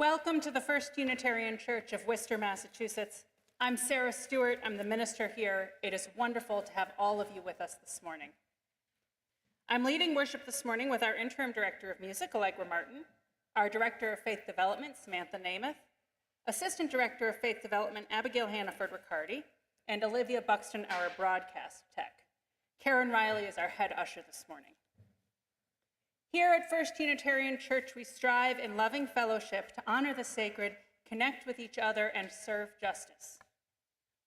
Welcome to the First Unitarian Church of Worcester, Massachusetts. I'm Sarah Stewart. I'm the minister here. It is wonderful to have all of you with us this morning. I'm leading worship this morning with our interim director of music, Allegra Martin, our director of faith development, Samantha Namath, assistant director of faith development, Abigail Hannaford-Riccardi, and Olivia Buxton, our broadcast tech. Karen Riley is our head usher this morning. Here at First Unitarian Church, we strive in loving fellowship to honor the sacred, connect with each other, and serve justice.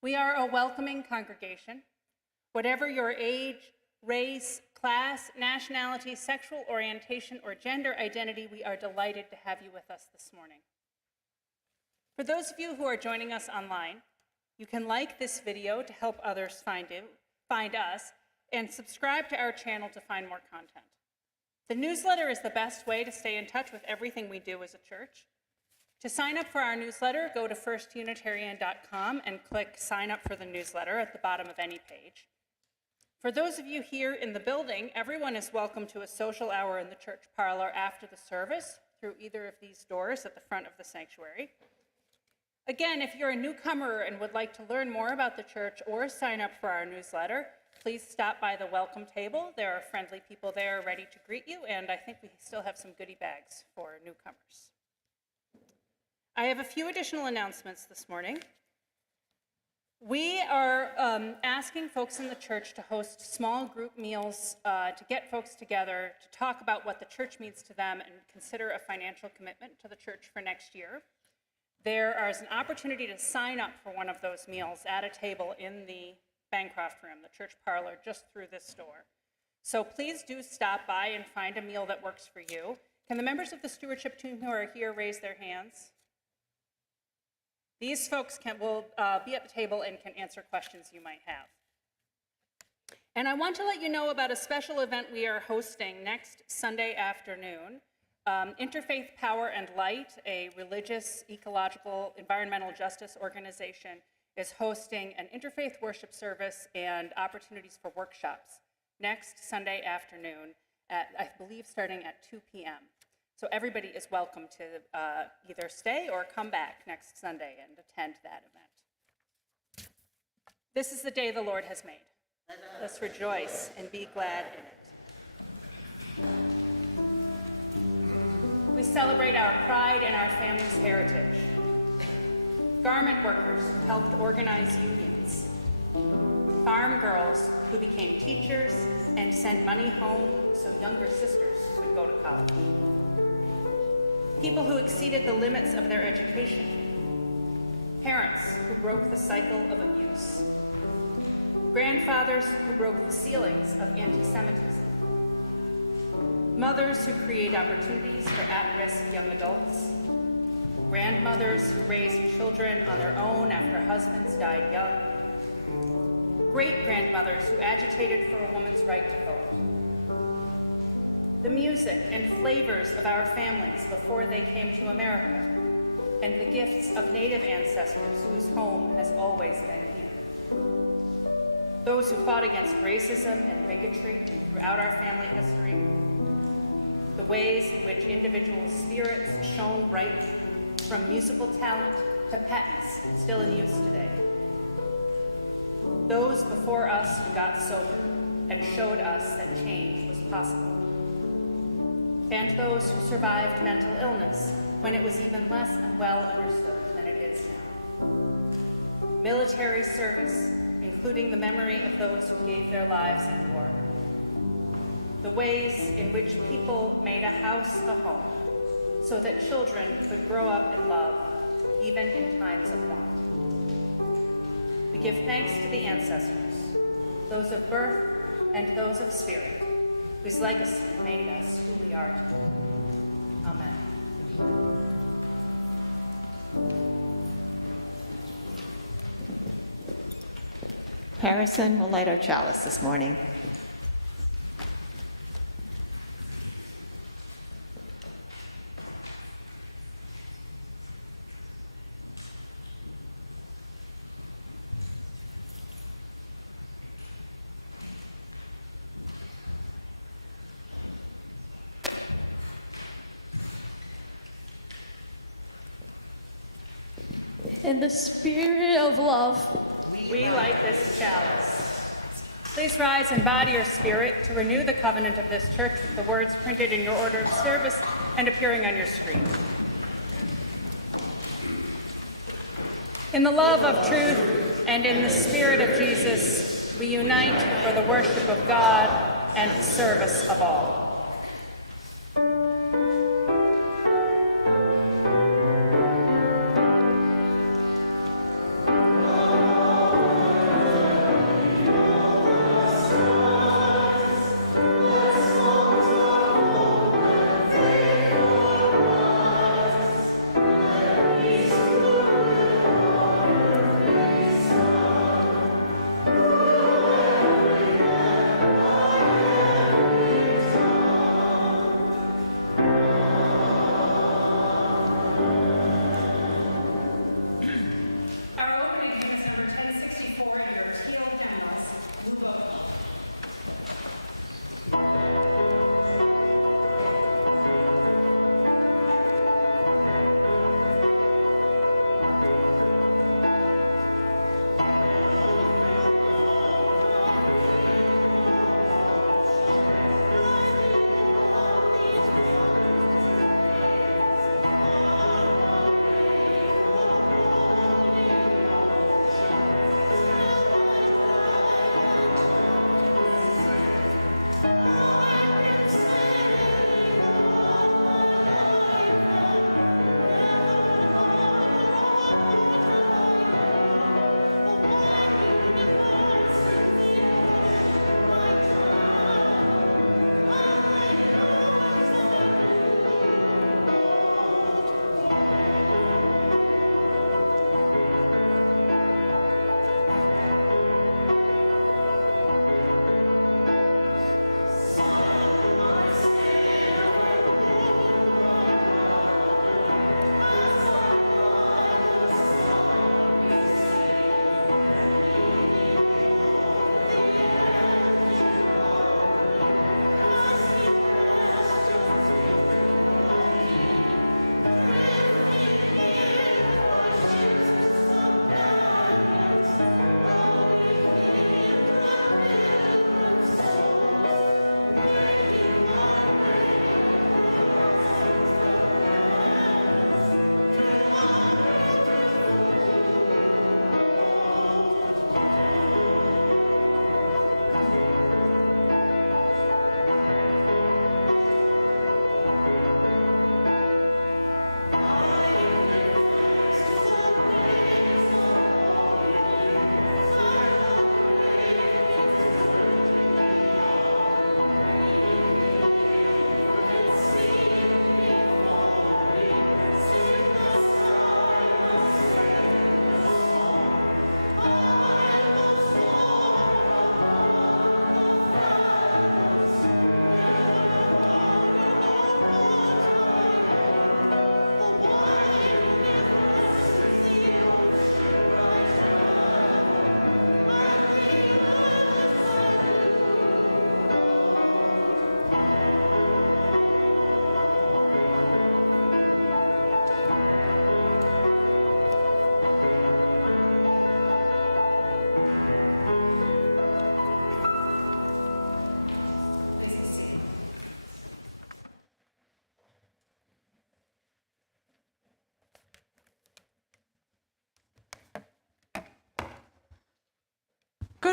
We are a welcoming congregation. Whatever your age, race, class, nationality, sexual orientation, or gender identity, we are delighted to have you with us this morning. For those of you who are joining us online, you can like this video to help others find us, and subscribe to our channel to find more content. The newsletter is the best way to stay in touch with everything we do as a church. To sign up for our newsletter, go to firstunitarian.com and click Sign Up for the Newsletter at the bottom of any page. For those of you here in the building, everyone is welcome to a social hour in the church parlor after the service through either of these doors at the front of the sanctuary. Again, if you're a newcomer and would like to learn more about the church or sign up for our newsletter, please stop by the welcome table. There are friendly people there ready to greet you, and I think we still have some goodie bags for newcomers. I have a few additional announcements this morning. We are asking folks in the church to host small group meals to get folks together to talk about what the church means to them and consider a financial commitment to the church for next year. There is an opportunity to sign up for one of those meals at a table in the Bancroft room, the church parlor, just through this door. So please do stop by and find a meal that works for you. Can the members of the stewardship team who are here raise their hands? These folks will be at the table and can answer questions you might have. And I want to let you know about a special event we are hosting next Sunday afternoon. Interfaith Power and Light, a religious, ecological, environmental justice organization, is hosting an interfaith worship service and opportunities for workshops next Sunday afternoon at, I believe, starting at 2 p.m. So everybody is welcome to either stay or come back next Sunday and attend that event. This is the day the Lord has made. Let's rejoice and be glad in it. We celebrate our pride and our family's heritage. Garment workers who helped organize unions. Farm girls who became teachers and sent money home so younger sisters could go to college. People who exceeded the limits of their education. Parents who broke the cycle of abuse. Grandfathers who broke the ceilings of anti-Semitism. Mothers who create opportunities for at-risk young adults. Grandmothers who raised children on their own after husbands died young. Great-grandmothers who agitated for a woman's right to vote. The music and flavors of our families before they came to America, and the gifts of Native ancestors whose home has always been here. Those who fought against racism and bigotry throughout our family history. The ways in which individual spirits shone brightly, from musical talent to patents still in use today. Those before us who got sober and showed us that change was possible. And those who survived mental illness when it was even less well understood than it is now. Military service, including the memory of those who gave their lives in war. The ways in which people made a house a home so that children could grow up in love, even in times of want. We give thanks to the ancestors, those of birth and those of spirit, whose legacy made us who we are today. Amen. Harrison will light our chalice this morning. rise in body or spirit to renew the covenant of this church with the words printed in your ordered service and appearing on your screen. In the love of truth and in the spirit of Jesus, we unite for the worship of God and the service of all.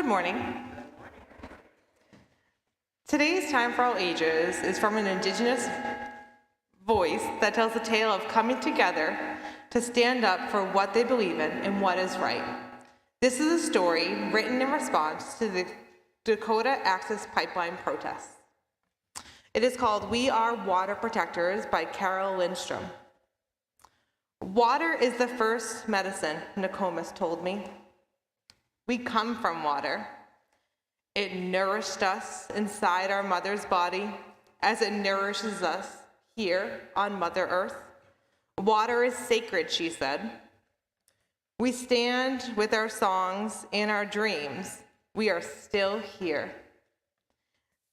Good morning. Today's Time for All Ages is from an Indigenous voice that tells the tale of coming together to stand up for what they believe in and what is right. This is a story written in response to the Dakota Access Pipeline protests. It is called We Are Water Protectors by Carole Lindstrom. Water is the first medicine, Nokomis told me. We come from water. It nourished us inside our mother's body as it nourishes us here on Mother Earth. Water is sacred, she said. We stand with our songs and our dreams. We are still here.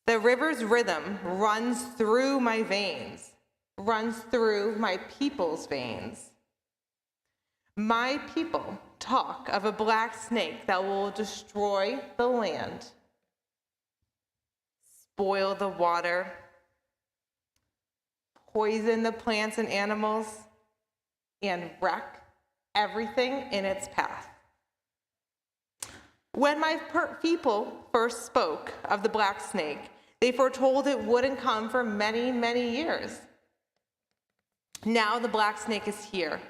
The river's rhythm runs through my veins, runs through my people's veins. My people talk of a black snake that will destroy the land. boil the water, poison the plants and animals, and wreck everything in its path. When my people first spoke of the black snake, they foretold it wouldn't come for many, many years. Now the black snake is here.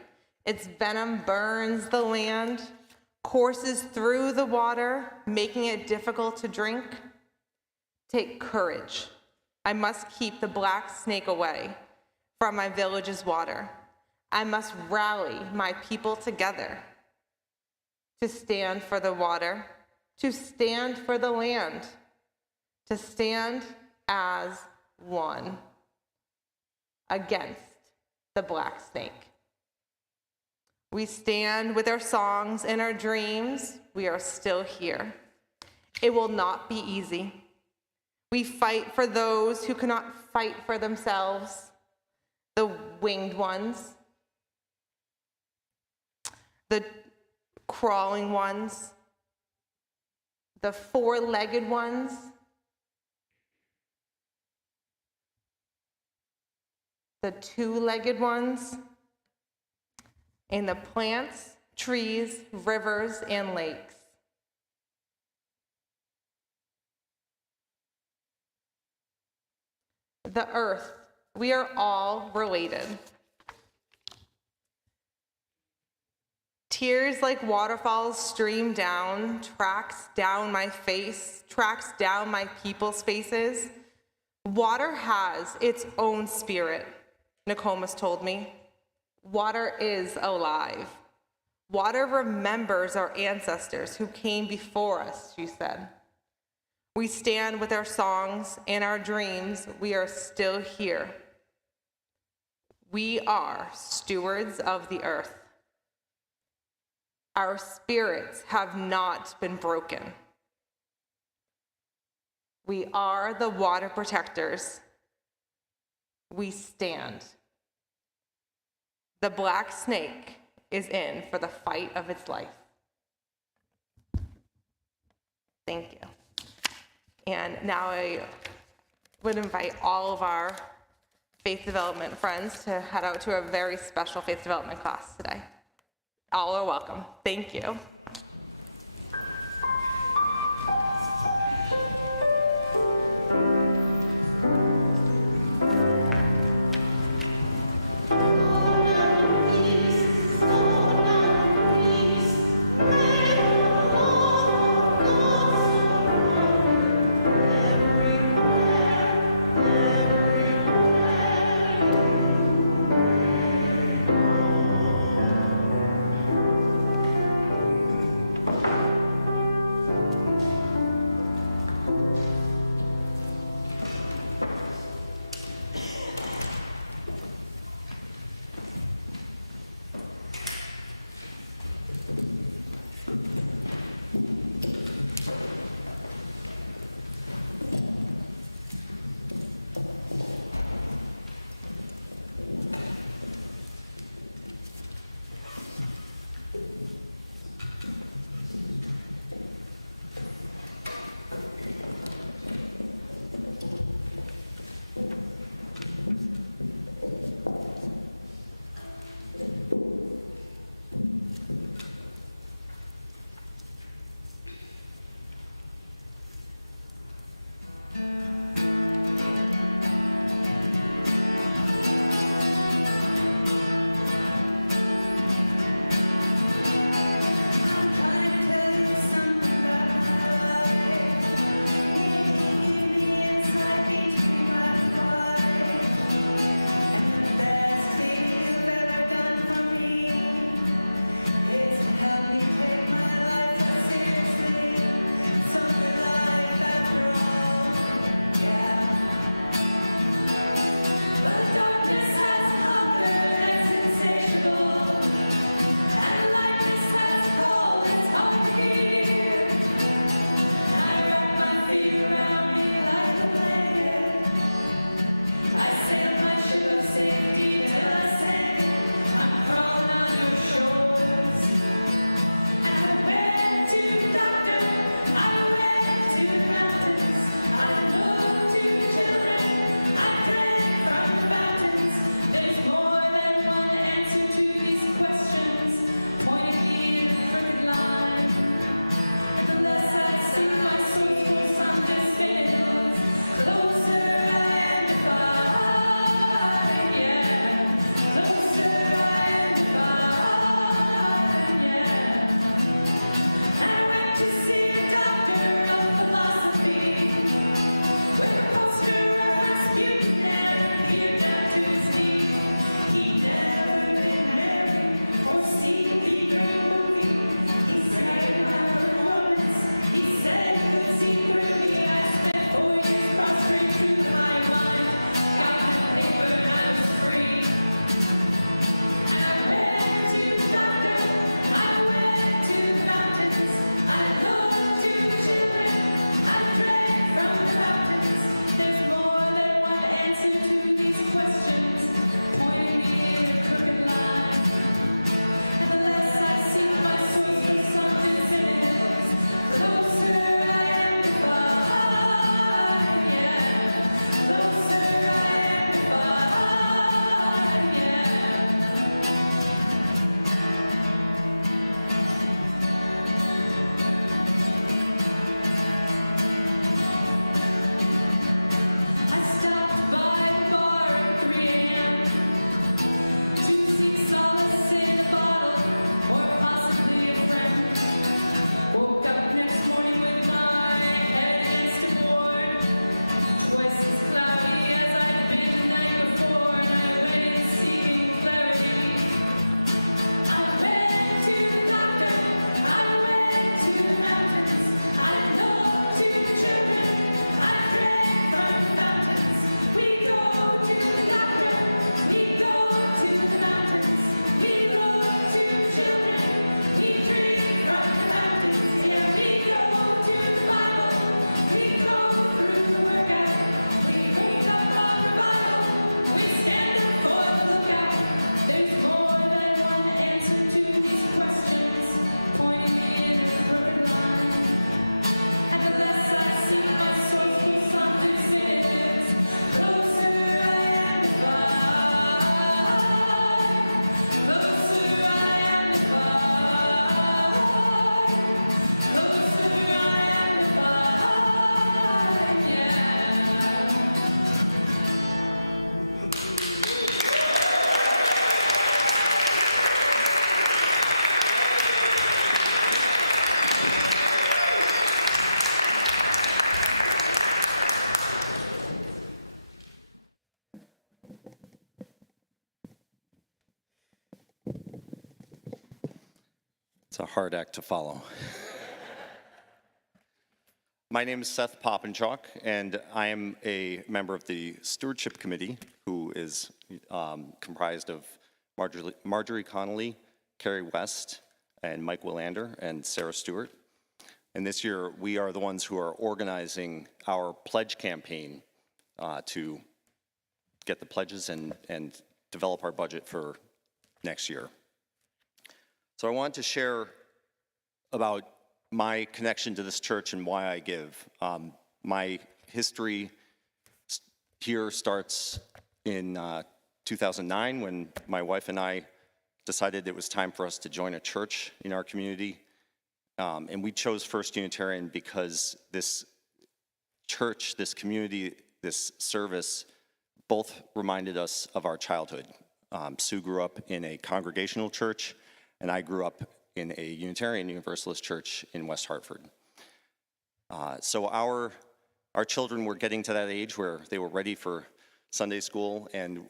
Its venom burns the land, courses through the water, making it difficult to drink. Take courage. I must keep the black snake away from my village's water. I must rally my people together to stand for the water, to stand for the land, to stand as one against the black snake. We stand with our songs and our dreams. We are still here. It will not be easy. We fight for those who cannot fight for themselves, the winged ones, the crawling ones, the four-legged ones, the two-legged ones, and the plants, trees, rivers, and lakes. The earth, we are all related. Tears like waterfalls stream down, tracks down my face, tracks down my people's faces. Water has its own spirit, Nokomis told me. Water is alive. Water remembers our ancestors who came before us, she said. We stand with our songs and our dreams. We are still here. We are stewards of the earth. Our spirits have not been broken. We are the water protectors. We stand. The black snake is in for the fight of its life. Thank you. And now I would invite all of our faith development friends to head out to a very special faith development class today. All are welcome. Thank you. It's a hard act to follow. My name is Seth Poppenshock, and I am a member of the Stewardship Committee, who is comprised of Marjorie Connolly, Carrie West, and Mike Willander, and Sarah Stewart. And this year, we are the ones who are organizing our pledge campaign to get the pledges and develop our budget for next year. So I want to share about my connection to this church and why I give. My history here starts in 2009 when my wife and I decided it was time for us to join a church in our community. And we chose First Unitarian because this church, this community, this service both reminded us of our childhood. Sue grew up in a congregational church, and I grew up in a Unitarian Universalist church in West Hartford. So our children were getting to that age where they were ready for Sunday school, and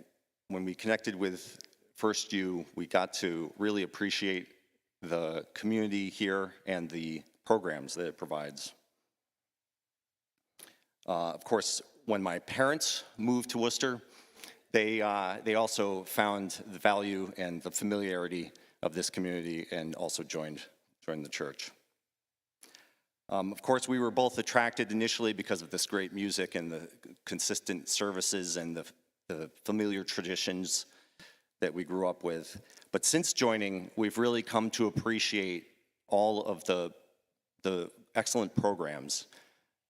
when we connected with First U, we got to really appreciate the community here and the programs that it provides. Of course, when my parents moved to Worcester, they also found the value and the familiarity of this community and also joined the church. Of course, we were both attracted initially because of this great music and the consistent services and the familiar traditions that we grew up with. But since joining, we've really come to appreciate all of the excellent programs,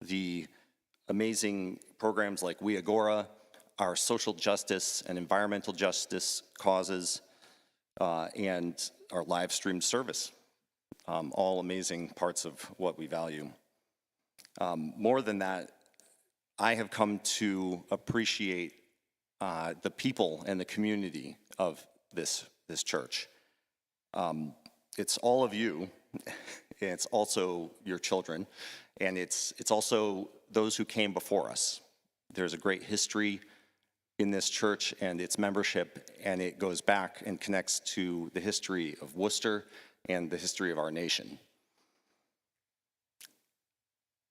the amazing programs like We Agora, our social justice and environmental justice causes, and our live streamed service, all amazing parts of what we value. More than that, I have come to appreciate the people and the community of this church. It's all of you, and it's also your children, and it's also those who came before us. There's a great history in this church and its membership, and it goes back and connects to the history of Worcester and the history of our nation.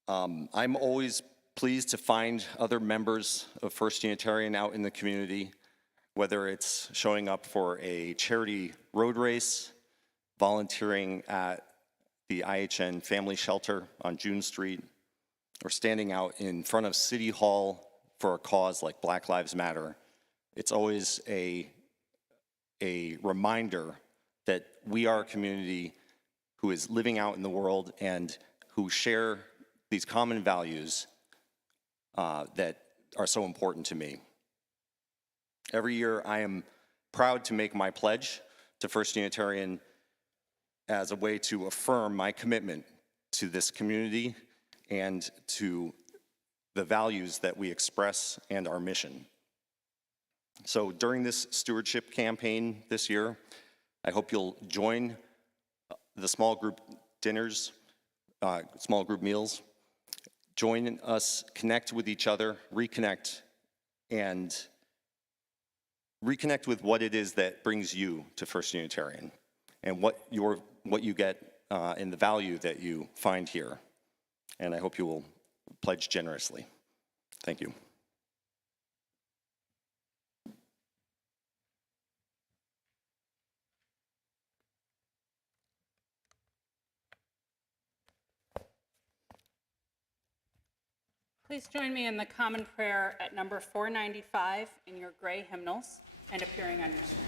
I'm always pleased to find other members of First Unitarian out in the community, whether it's showing up for a charity road race, volunteering at the IHN Family Shelter on June Street, or standing out in front of City Hall for a cause like Black Lives Matter. It's always a reminder that we are a community who is living out in the world and who share these common values that are so important to me. Every year I am proud to make my pledge to First Unitarian as a way to affirm my commitment to this community and to the values that we express and our mission. So during this stewardship campaign this year, I hope you'll join the small group dinners, small group meals, join us, connect with each other, reconnect with what it is that brings you to First Unitarian and what you get and the value that you find here. And I hope you will pledge generously. Thank you. Please join me in the common prayer at number 495 in your gray hymnals and appearing on your screen.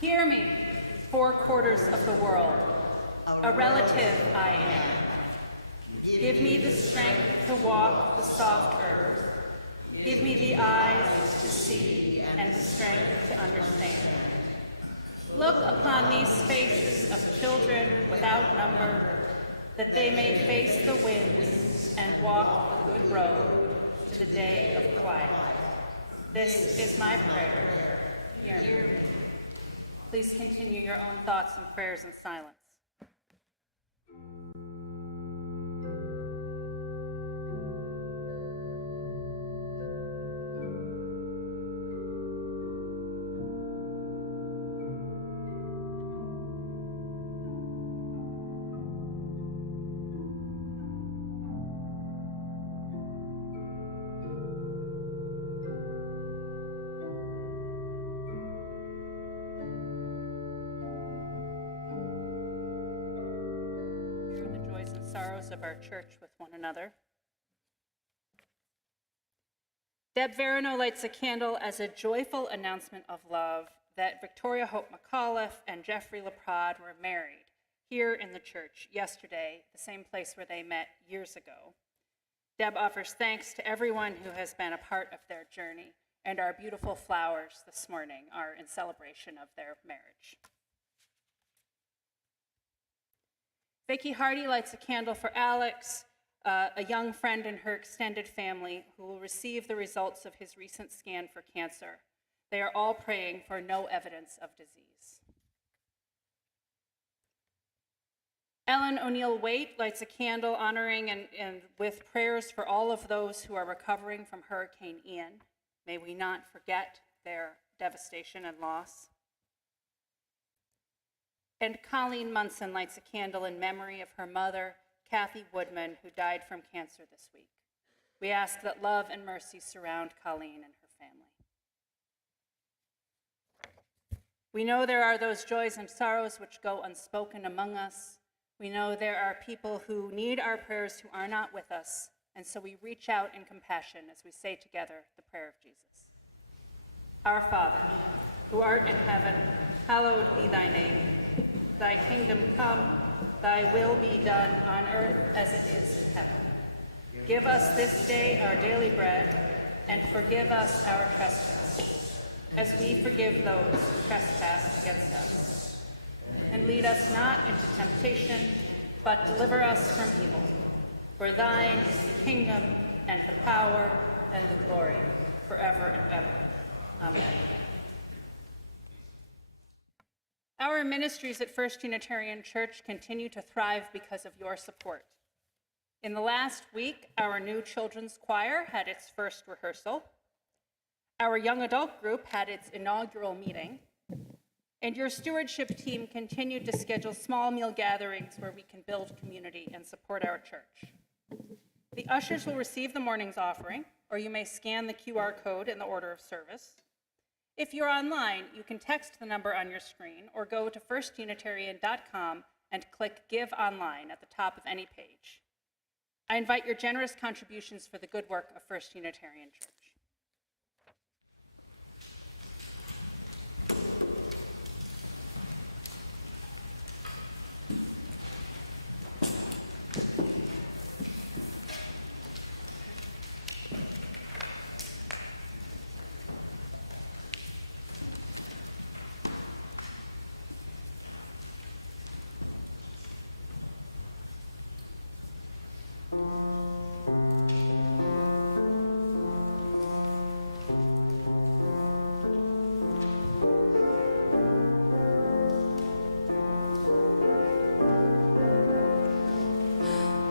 Hear me, four quarters of the world, a relative I am. Give me the strength to walk the soft earth. Give me the eyes to see and the strength to understand. Look upon these faces of children without number, that they may face the winds and walk the good road to the day of quiet. This is my prayer. Hear me. Please continue your own thoughts and prayers in silence. church with one another. Deb Verino lights a candle as a joyful announcement of love that Victoria Hope McAuliffe and Jeffrey LaPrade were married here in the church yesterday, the same place where they met years ago. Deb offers thanks to everyone who has been a part of their journey, and our beautiful flowers this morning are in celebration of their marriage. Vicki Hardy lights a candle for Alex, a young friend and her extended family who will receive the results of his recent scan for cancer. They are all praying for no evidence of disease. Ellen O'Neill Waite lights a candle honoring and with prayers for all of those who are recovering from Hurricane Ian. May we not forget their devastation and loss. And Colleen Munson lights a candle in memory of her mother, Kathy Woodman, who died from cancer this week. We ask that love and mercy surround Colleen and her family. We know there are those joys and sorrows which go unspoken among us. We know there are people who need our prayers who are not with us, and so we reach out in compassion as we say together the prayer of Jesus. Our Father, who art in heaven, hallowed be thy name. Thy kingdom come, thy will be done on earth as it is in heaven. Give us this day our daily bread, and forgive us our trespasses, as we forgive those who trespass against us. And lead us not into temptation, but deliver us from evil. For thine is the kingdom, and the power, and the glory, forever and ever. Amen. Our ministries at First Unitarian Church continue to thrive because of your support. In the last week, our new children's choir had its first rehearsal. Our young adult group had its inaugural meeting. And your stewardship team continued to schedule small meal gatherings where we can build community and support our church. The ushers will receive the morning's offering, or you may scan the QR code in the order of service. If you're online, you can text the number on your screen or go to firstunitarian.com and click Give Online at the top of any page. I invite your generous contributions for the good work of First Unitarian Church.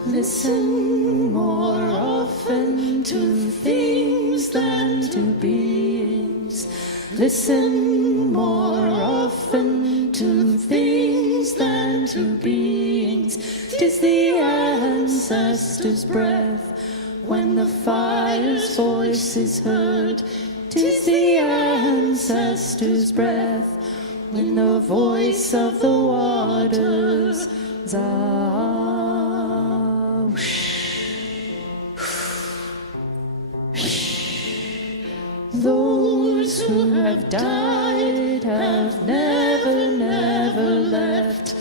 Listen more often to things than to beings. Listen more often to things than to beings. 'Tis the ancestors' breath when the fire's voice is heard. 'Tis the ancestors' breath when the voice of the waters those who have died have never, never left.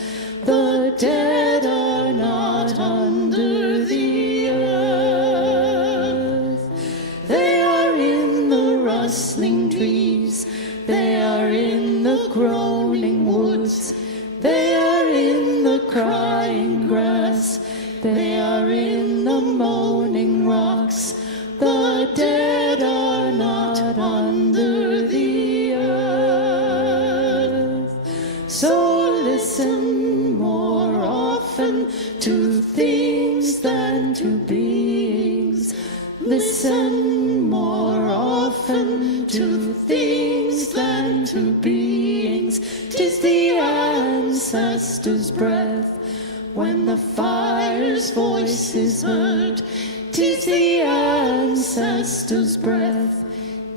The dead are not under the earth. They are in the rustling trees. They are in the groaning woods. They are in the crying grass. They are in the moaning rocks. The dead are not under the earth. So listen more often to things than to beings. Listen more often to things than to beings. 'Tis the ancestors' breath when the fire's voice is heard. 'Tis the ancestors' breath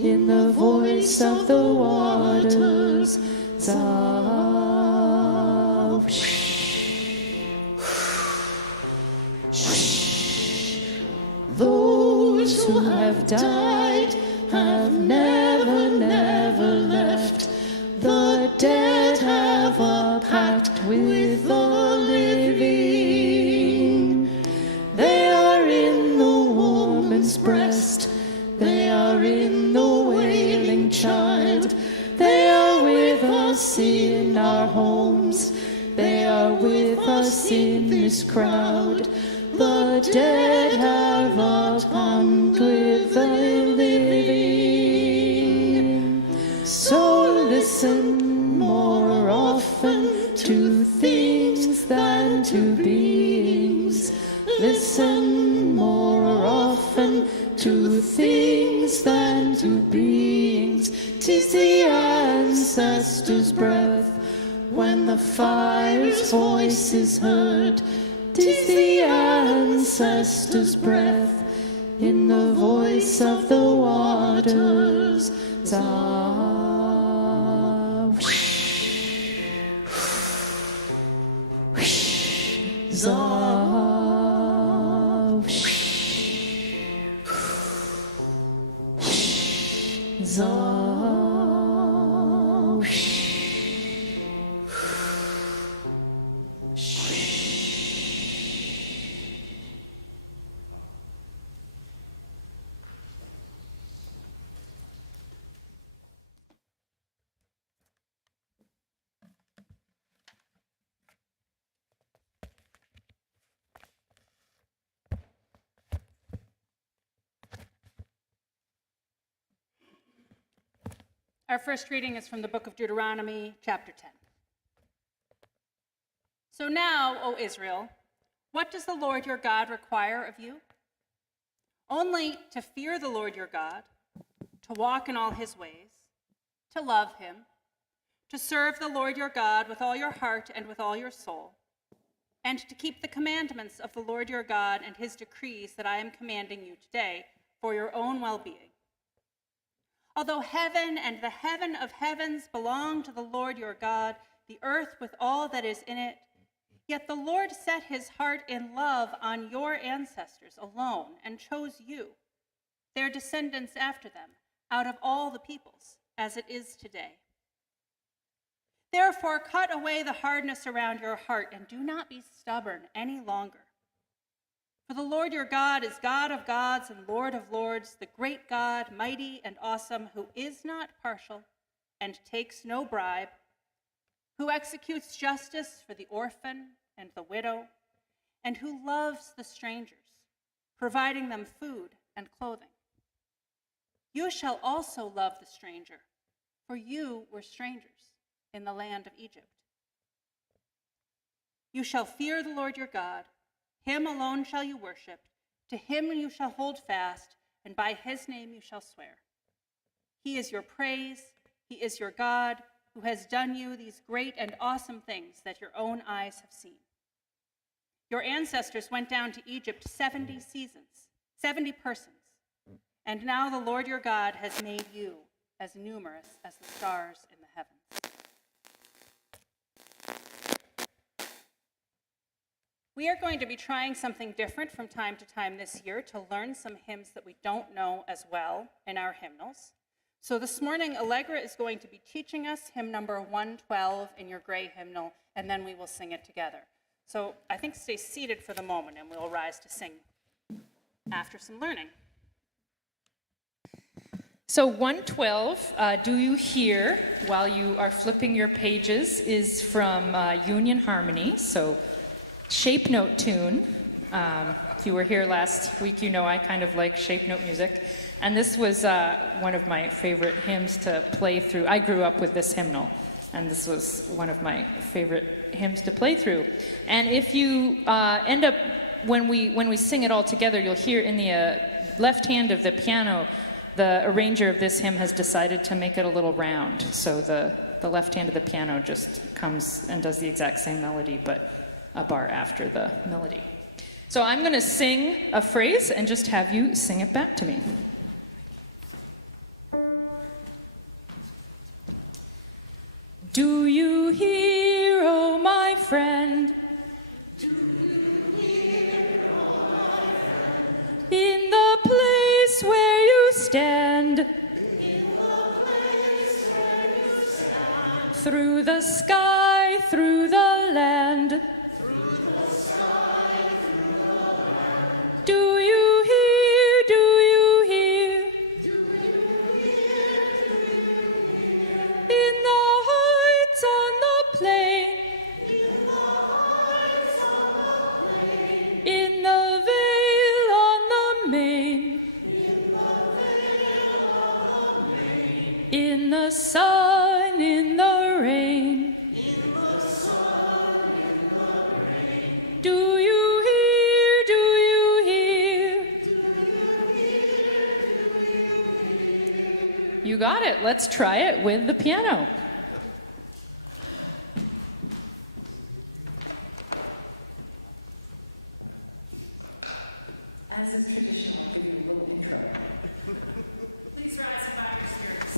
in the voice of the waters. Zah. fierce crowd. The dead have not hummed with the living. So listen more often to things than to beings. Listen more often to things than to beings. 'Tis the ancestors' breath when the fire's voice is heard. 'Tis the ancestors' breath in the voice of the waters. Our first reading is from the book of Deuteronomy, chapter 10. So now, O Israel, what does the Lord your God require of you? Only to fear the Lord your God, to walk in all his ways, to love him, to serve the Lord your God with all your heart and with all your soul, and to keep the commandments of the Lord your God and his decrees that I am commanding you today for your own well-being. Although heaven and the heaven of heavens belong to the Lord your God, the earth with all that is in it, yet the Lord set his heart in love on your ancestors alone and chose you, their descendants after them, out of all the peoples, as it is today. Therefore, cut away the hardness around your heart and do not be stubborn any longer. For the Lord your God is God of gods and Lord of lords, the great God, mighty and awesome, who is not partial and takes no bribe, who executes justice for the orphan and the widow, and who loves the strangers, providing them food and clothing. You shall also love the stranger, for you were strangers in the land of Egypt. You shall fear the Lord your God. Him alone shall you worship, to him you shall hold fast, and by his name you shall swear. He is your praise, he is your God, who has done you these great and awesome things that your own eyes have seen. Your ancestors went down to Egypt 70 persons, and now the Lord your God has made you as numerous as the stars in the heavens. We are going to be trying something different from time to time this year to learn some hymns that we don't know as well in our hymnals. So this morning, Allegra is going to be teaching us hymn number 112 in your gray hymnal, and then we will sing it together. So I think stay seated for the moment, and we'll rise to sing after some learning. So 112, Do You Hear, while you are flipping your pages, is from Union Harmony, so shape note tune. If you were here last week, you know I kind of like shape note music. And this was one of my favorite hymns to play through. I grew up with this hymnal, and this was one of my favorite hymns to play through. And if you end up, when we sing it all together, you'll hear in the left hand of the piano, the arranger of this hymn has decided to make it a little round. So the left hand of the piano just comes and does the exact same melody, but a bar after the melody. So I'm going to sing a phrase and just have you sing it back to me. Do you hear, oh my friend? Do you hear, oh my friend? In the place where you stand. In the place where you stand. Through the sky, through the land. Through the sky, through the land. Do you hear? Do you hear? Do you hear? Do you hear? In the heights In the sun, in the rain. In the sun, in the rain. Do you hear? Do you hear? Do you hear? Do you hear? You got it. Let's try it with the piano. As is traditional, I'll give you a little intro. Please rise and bow your spirits.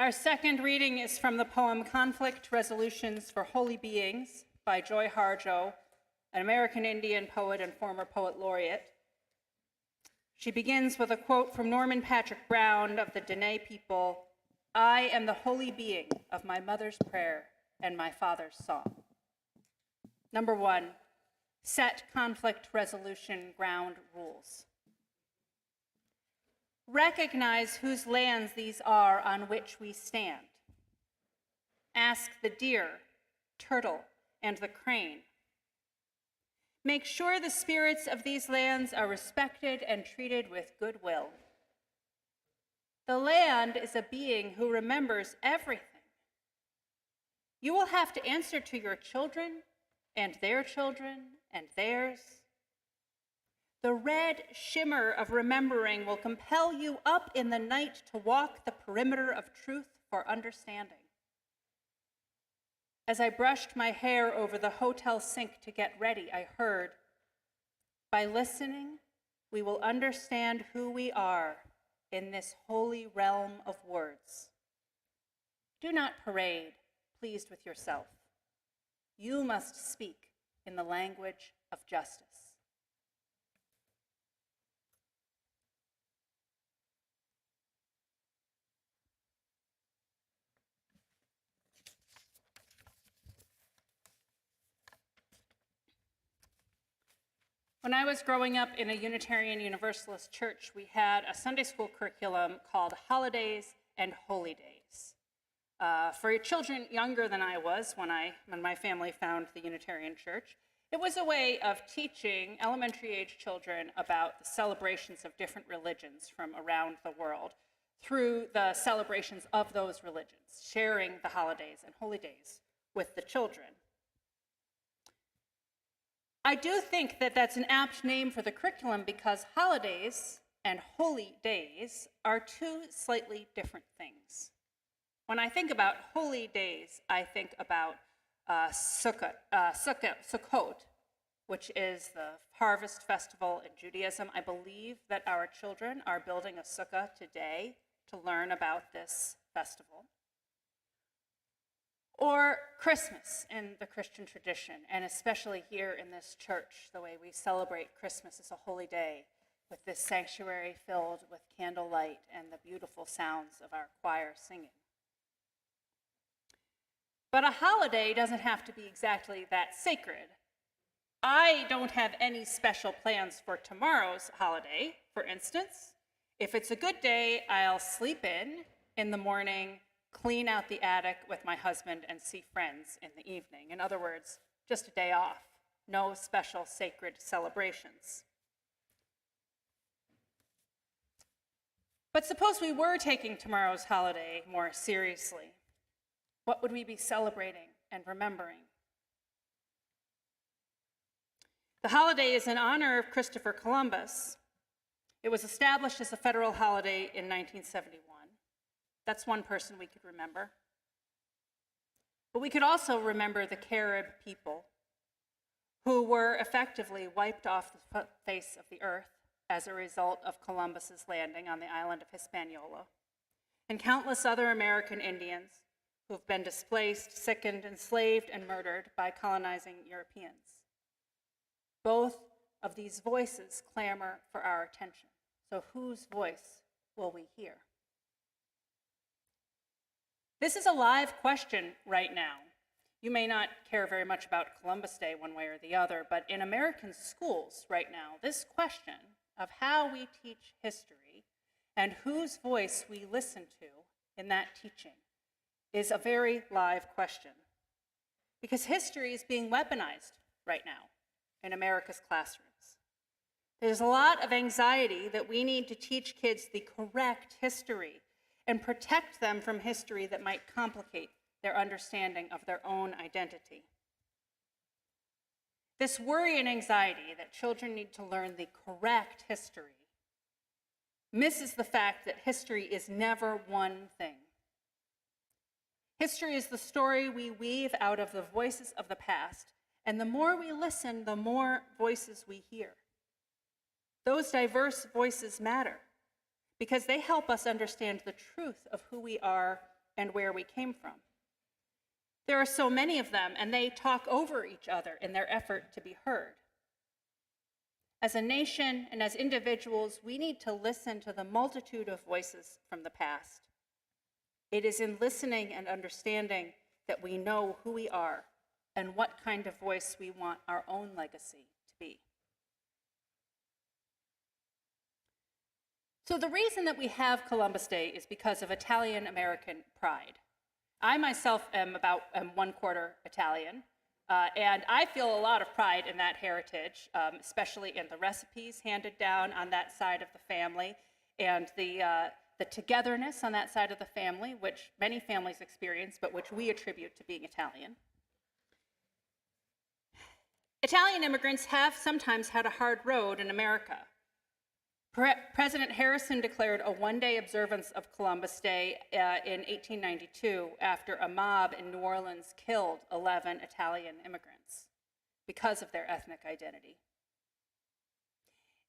Our second reading is from the poem Conflict Resolutions for Holy Beings by Joy Harjo, an American Indian poet and former poet laureate. She begins with a quote from Norman Patrick Brown of the Dene people, "I am the holy being of my mother's prayer and my father's song." Number one, set conflict resolution ground rules. Recognize whose lands these are on which we stand. Ask the deer, turtle, and the crane. Make sure the spirits of these lands are respected and treated with goodwill. The land is a being who remembers everything. You will have to answer to your children and their children and theirs. The red shimmer of remembering will compel you up in the night to walk the perimeter of truth for understanding. As I brushed my hair over the hotel sink to get ready, I heard, by listening, we will understand who we are in this holy realm of words. Do not parade, pleased with yourself. You must speak in the language of justice. When I was growing up in a Unitarian Universalist church, we had a Sunday school curriculum called Holidays and Holy Days. For children younger than I was when my family found the Unitarian Church, it was a way of teaching elementary age children about the celebrations of different religions from around the world through the celebrations of those religions, sharing the holidays and holy days with the children. I do think that that's an apt name for the curriculum because holidays and holy days are two slightly different things. When I think about holy days, I think about Sukkot, which is the harvest festival in Judaism. I believe that our children are building a sukkah today to learn about this festival. Or Christmas in the Christian tradition, and especially here in this church, the way we celebrate Christmas as a holy day with this sanctuary filled with candlelight and the beautiful sounds of our choir singing. But a holiday doesn't have to be exactly that sacred. I don't have any special plans for tomorrow's holiday, for instance. If it's a good day, I'll sleep in the morning, clean out the attic with my husband, and see friends in the evening. In other words, just a day off, no special sacred celebrations. But suppose we were taking tomorrow's holiday more seriously. What would we be celebrating and remembering? The holiday is in honor of Christopher Columbus. It was established as a federal holiday in 1971. That's one person we could remember. But we could also remember the Carib people who were effectively wiped off the face of the earth as a result of Columbus's landing on the island of Hispaniola, and countless other American Indians who have been displaced, sickened, enslaved, and murdered by colonizing Europeans. Both of these voices clamor for our attention. So whose voice will we hear? This is a live question right now. You may not care very much about Columbus Day one way or the other, but in American schools right now, this question of how we teach history and whose voice we listen to in that teaching is a very live question. Because history is being weaponized right now in America's classrooms. There's a lot of anxiety that we need to teach kids the correct history and protect them from history that might complicate their understanding of their own identity. This worry and anxiety that children need to learn the correct history misses the fact that history is never one thing. History is the story we weave out of the voices of the past, and the more we listen, the more voices we hear. Those diverse voices matter because they help us understand the truth of who we are and where we came from. There are so many of them, and they talk over each other in their effort to be heard. As a nation and as individuals, we need to listen to the multitude of voices from the past. It is in listening and understanding that we know who we are and what kind of voice we want our own legacy to be. So the reason that we have Columbus Day is because of Italian-American pride. I myself am 1/4 Italian, and I feel a lot of pride in that heritage, especially in the recipes handed down on that side of the family, and the togetherness on that side of the family, which many families experience, but which we attribute to being Italian. Italian immigrants have sometimes had a hard road in America. President Harrison declared a one-day observance of Columbus Day in 1892 after a mob in New Orleans killed 11 Italian immigrants because of their ethnic identity.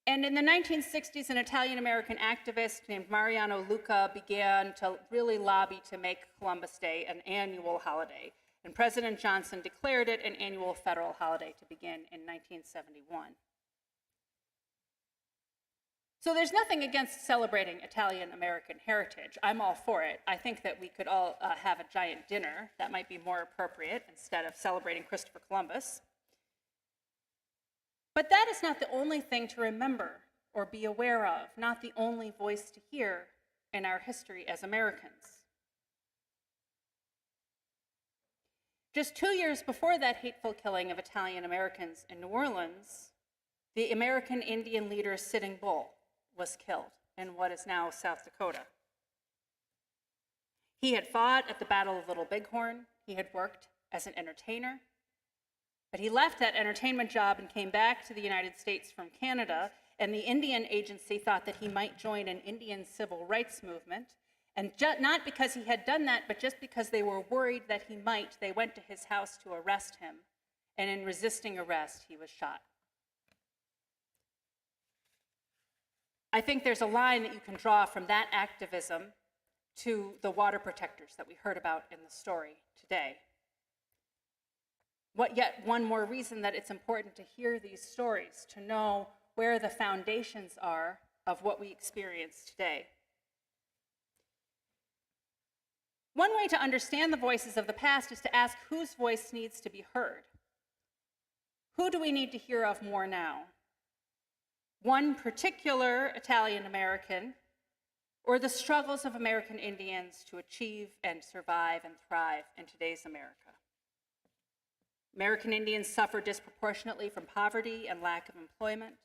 And in the 1960s, an Italian-American activist named Mariano Luca began to really lobby to make Columbus Day an annual holiday. And President Johnson declared it an annual federal holiday to begin in 1971. So there's nothing against celebrating Italian-American heritage. I'm all for it. I think that we could all have a giant dinner. That might be more appropriate instead of celebrating Christopher Columbus. But that is not the only thing to remember or be aware of, not the only voice to hear in our history as Americans. Just 2 years before that hateful killing of Italian Americans in New Orleans, the American Indian leader Sitting Bull was killed in what is now South Dakota. He had fought at the Battle of Little Bighorn. He had worked as an entertainer. But he left that entertainment job and came back to the United States from Canada, and the Indian Agency thought that he might join an Indian civil rights movement. And not because he had done that, but just because they were worried that he might, they went to his house to arrest him. And in resisting arrest, he was shot. I think there's a line that you can draw from that activism to the water protectors that we heard about in the story today. yet one more reason that it's important to hear these stories, to know where the foundations are of what we experience today. One way to understand the voices of the past is to ask whose voice needs to be heard. Who do we need to hear of more now? One particular Italian American, or the struggles of American Indians to achieve and survive and thrive in today's America? American Indians suffer disproportionately from poverty and lack of employment.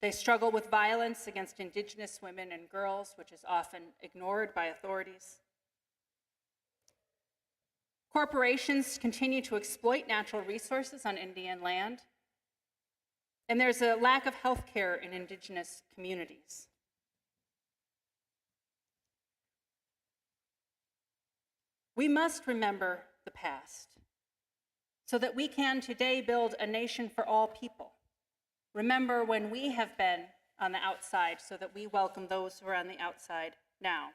They struggle with violence against Indigenous women and girls, which is often ignored by authorities. Corporations continue to exploit natural resources on Indian land, and there's a lack of health care in Indigenous communities. We must remember the past so that we can today build a nation for all people. Remember when we have been on the outside so that we welcome those who are on the outside now.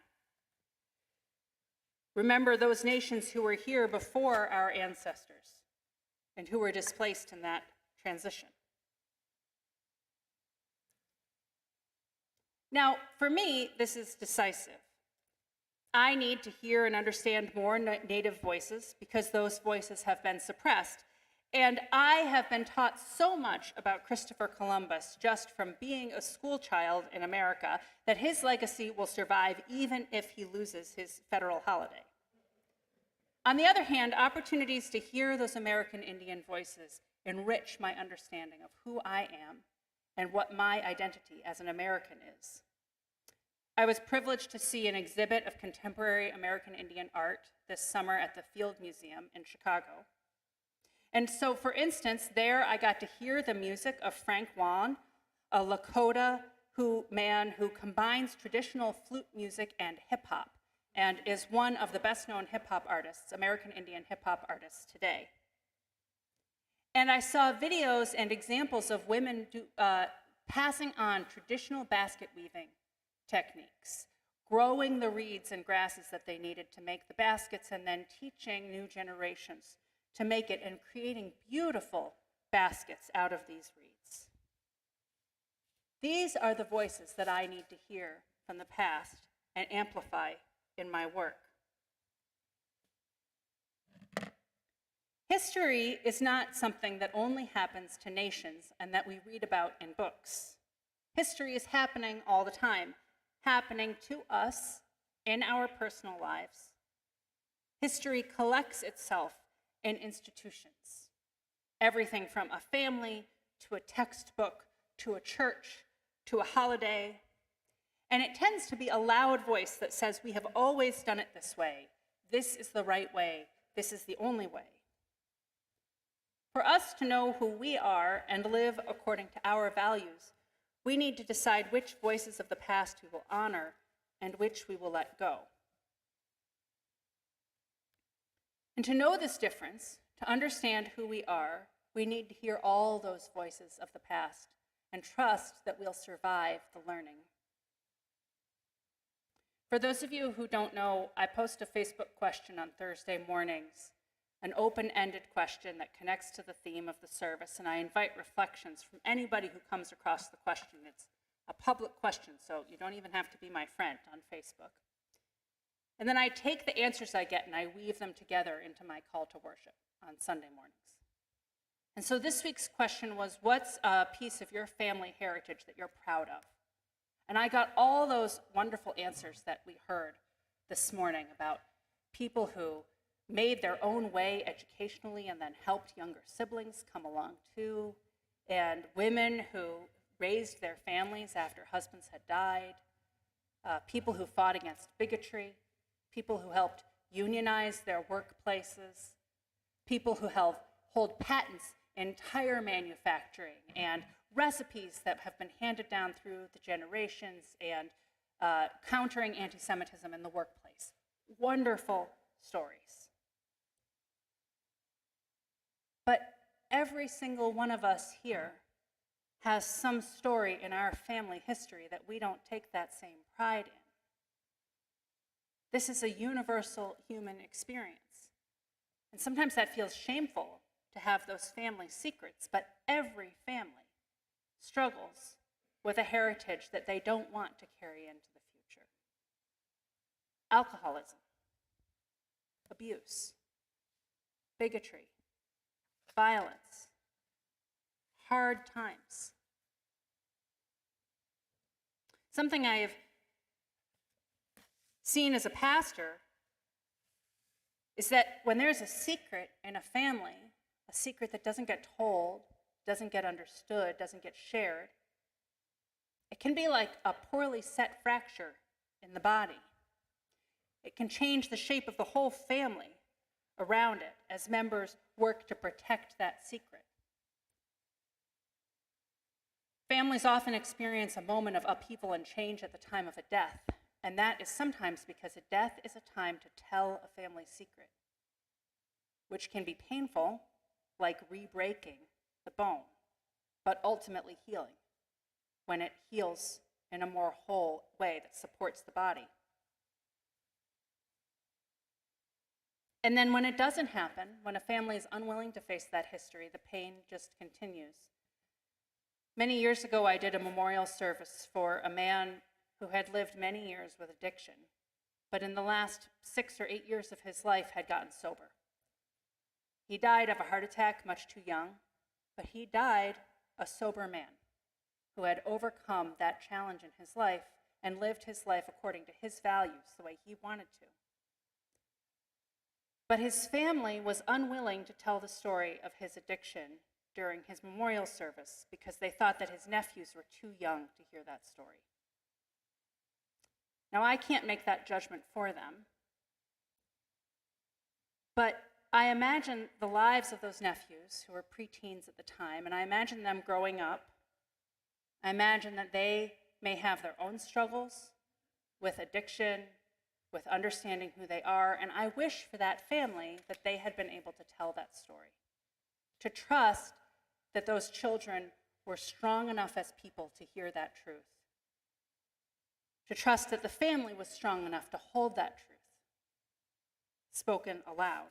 Remember those nations who were here before our ancestors and who were displaced in that transition. Now, for me, this is decisive. I need to hear and understand more Native voices because those voices have been suppressed. And I have been taught so much about Christopher Columbus just from being a school child in America that his legacy will survive even if he loses his federal holiday. On the other hand, opportunities to hear those American Indian voices enrich my understanding of who I am and what my identity as an American is. I was privileged to see an exhibit of contemporary American Indian art this summer at the Field Museum in Chicago. And so, for instance, there I got to hear the music of Frank Wan, a Lakota man who combines traditional flute music and hip hop, and is one of the best-known hip-hop artists, American Indian hip-hop artists today. And I saw videos and examples of women passing on traditional basket weaving techniques, growing the reeds and grasses that they needed to make the baskets, and then teaching new generations to make it and creating beautiful baskets out of these reeds. These are the voices that I need to hear from the past and amplify in my work. History is not something that only happens to nations and that we read about in books. History is happening all the time, happening to us in our personal lives. History collects itself in institutions, everything from a family to a textbook to a church to a holiday. And it tends to be a loud voice that says we have always done it this way. This is the right way. This is the only way. For us to know who we are and live according to our values, we need to decide which voices of the past we will honor and which we will let go. And to know this difference, to understand who we are, we need to hear all those voices of the past and trust that we'll survive the learning. For those of you who don't know, I post a Facebook question on Thursday mornings, an open-ended question that connects to the theme of the service, and I invite reflections from anybody who comes across the question. It's a public question, so you don't even have to be my friend on Facebook. And then I take the answers I get and I weave them together into my call to worship on Sunday mornings. And so this week's question was, what's a piece of your family heritage that you're proud of? And I got all those wonderful answers that we heard this morning about people who made their own way educationally and then helped younger siblings come along too, and women who raised their families after husbands had died, people who fought against bigotry, people who helped unionize their workplaces, people who hold patents in tire manufacturing, and recipes that have been handed down through the generations, and countering anti-Semitism in the workplace. Wonderful stories. But every single one of us here has some story in our family history that we don't take that same pride in. This is a universal human experience. And sometimes that feels shameful to have those family secrets, but every family struggles with a heritage that they don't want to carry into the future. Alcoholism, abuse, bigotry, violence, hard times. Something I have seen as a pastor is that when there's a secret in a family, a secret that doesn't get told, doesn't get understood, doesn't get shared, it can be like a poorly set fracture in the body. It can change the shape of the whole family around it as members work to protect that secret. Families often experience a moment of upheaval and change at the time of a death, and that is sometimes because a death is a time to tell a family secret, which can be painful, like re-breaking the bone, but ultimately healing when it heals in a more whole way that supports the body. And then when it doesn't happen, when a family is unwilling to face that history, the pain just continues. Many years ago, I did a memorial service for a man who had lived many years with addiction, but in the last 6 or 8 years of his life had gotten sober. He died of a heart attack much too young, but he died a sober man who had overcome that challenge in his life and lived his life according to his values the way he wanted to. But his family was unwilling to tell the story of his addiction during his memorial service because they thought that his nephews were too young to hear that story. Now, I can't make that judgment for them, but I imagine the lives of those nephews who were preteens at the time, and I imagine them growing up. I imagine that they may have their own struggles with addiction, with understanding who they are, and I wish for that family that they had been able to tell that story, to trust that those children were strong enough as people to hear that truth, to trust that the family was strong enough to hold that truth, spoken aloud.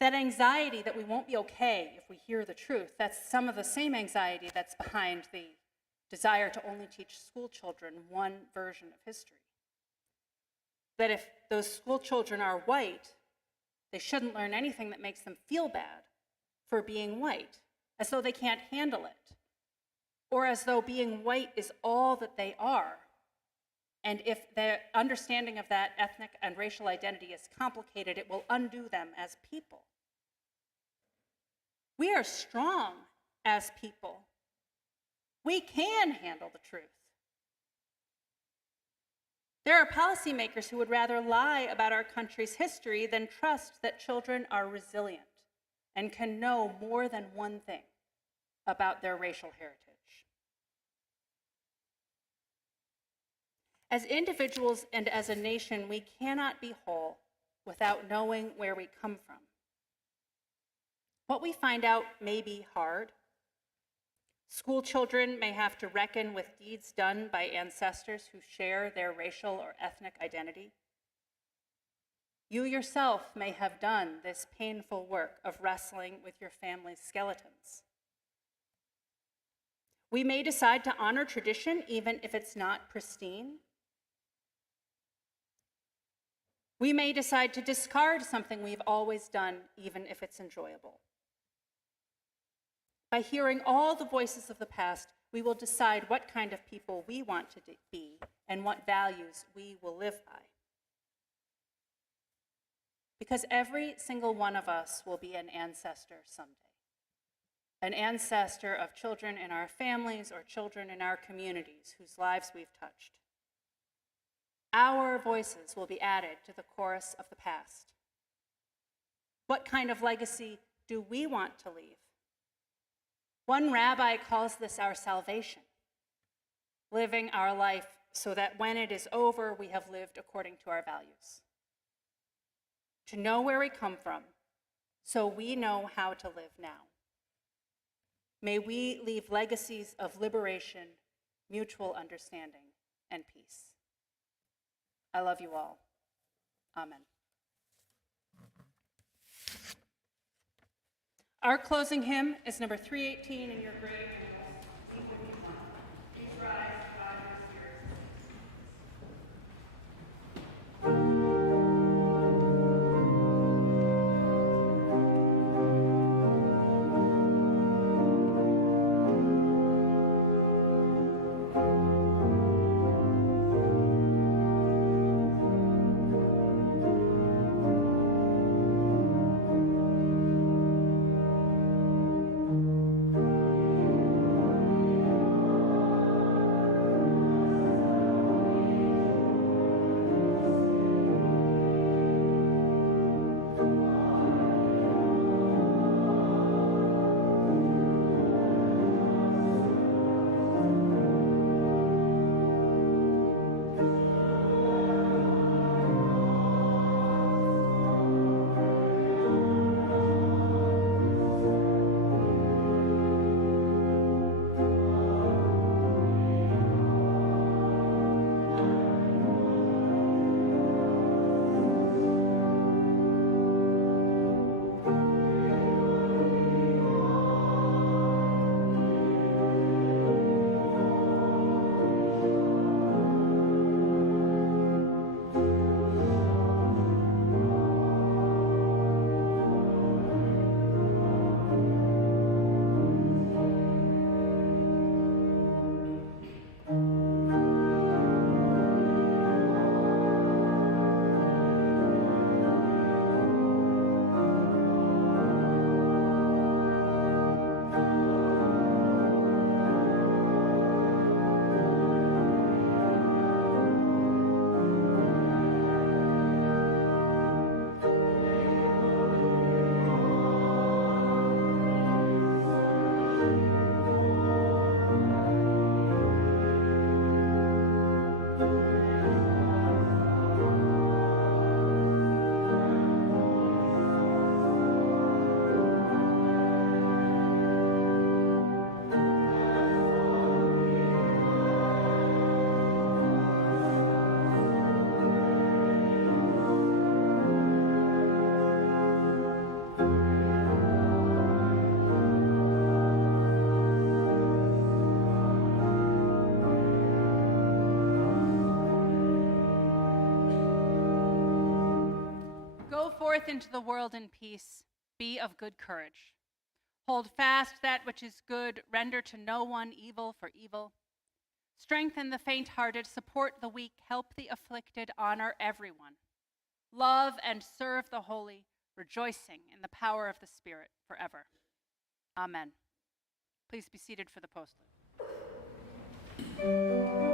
That anxiety that we won't be okay if we hear the truth, that's some of the same anxiety that's behind the desire to only teach school children one version of history. That if those school children are white, they shouldn't learn anything that makes them feel bad for being white, as though they can't handle it, or as though being white is all that they are. And if their understanding of that ethnic and racial identity is complicated, it will undo them as people. We are strong as people. We can handle the truth. There are policymakers who would rather lie about our country's history than trust that children are resilient and can know more than one thing about their racial heritage. As individuals and as a nation, we cannot be whole without knowing where we come from. What we find out may be hard. School children may have to reckon with deeds done by ancestors who share their racial or ethnic identity. You yourself may have done this painful work of wrestling with your family's skeletons. We may decide to honor tradition even if it's not pristine. We may decide to discard something we've always done even if it's enjoyable. By hearing all the voices of the past, we will decide what kind of people we want to be and what values we will live by. Because every single one of us will be an ancestor someday. An ancestor of children in our families or children in our communities whose lives we've touched. Our voices will be added to the chorus of the past. What kind of legacy do we want to leave? One rabbi calls this our salvation, living our life so that when it is over, we have lived according to our values. To know where we come from, so we know how to live now. May we leave legacies of liberation, mutual understanding, and peace. I love you all. Amen. Our closing hymn is number 318 in your grave hymnals, We Would Be One. Please rise and bow your spirits. Into the world in peace, be of good courage. Hold fast that which is good, render to no one evil for evil. Strengthen the faint-hearted, support the weak, help the afflicted, honor everyone. Love and serve the holy, rejoicing in the power of the Spirit forever. Amen. Please be seated for the postlude.